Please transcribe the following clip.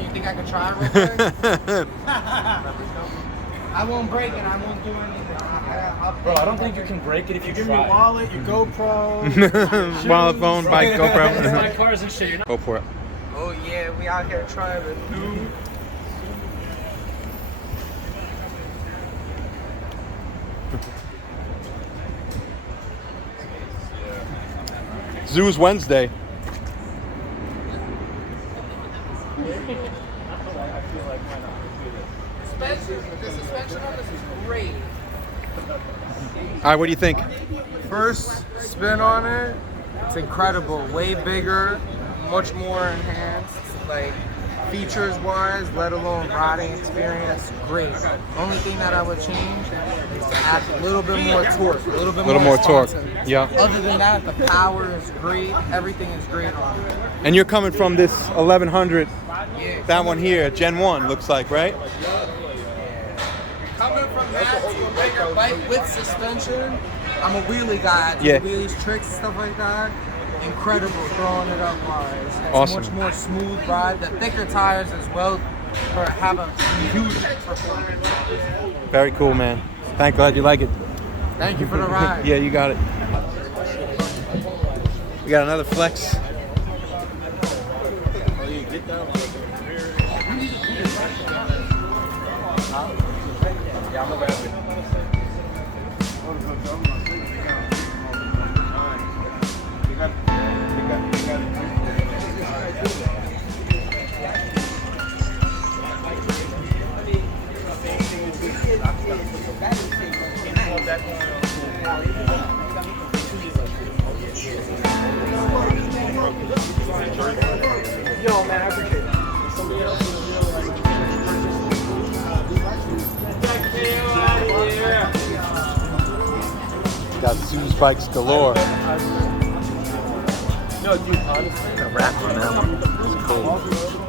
You think I could try real quick? I won't break it. I won't do anything. Bro, I don't think you can break it if you Give try. me your wallet, your GoPro. Wallet, phone, bike, GoPro. My cars and shit. You're not. Go for it. Oh yeah, we out here trying the new. Zooz Wednesday. The suspension on this is great. All right, what do you think? First spin on it, it's incredible. Way bigger, much more enhanced. Like features wise, let alone riding experience, great. Only thing that I would change is to add a little bit more torque, a little bit more torque. responsiveness. Yeah. Other than that, the power is great. Everything is great on it. And you're coming from this 1100, Yeah. that one here, Gen 1, looks like, right? Coming from that to a bigger bike with suspension, I'm a wheelie guy. I do Yeah. wheelies, tricks, and stuff like that. Incredible throwing it up wise. It's Awesome. much more smooth ride. The thicker tires as well have a huge performance. Very cool, man. Thank God you like it. Thank you for the ride. Yeah, you got it. We got another flex. Yo, man, I appreciate it. Got Zooz bikes galore. No, dude, honestly. Got a rack on that one. It's cool.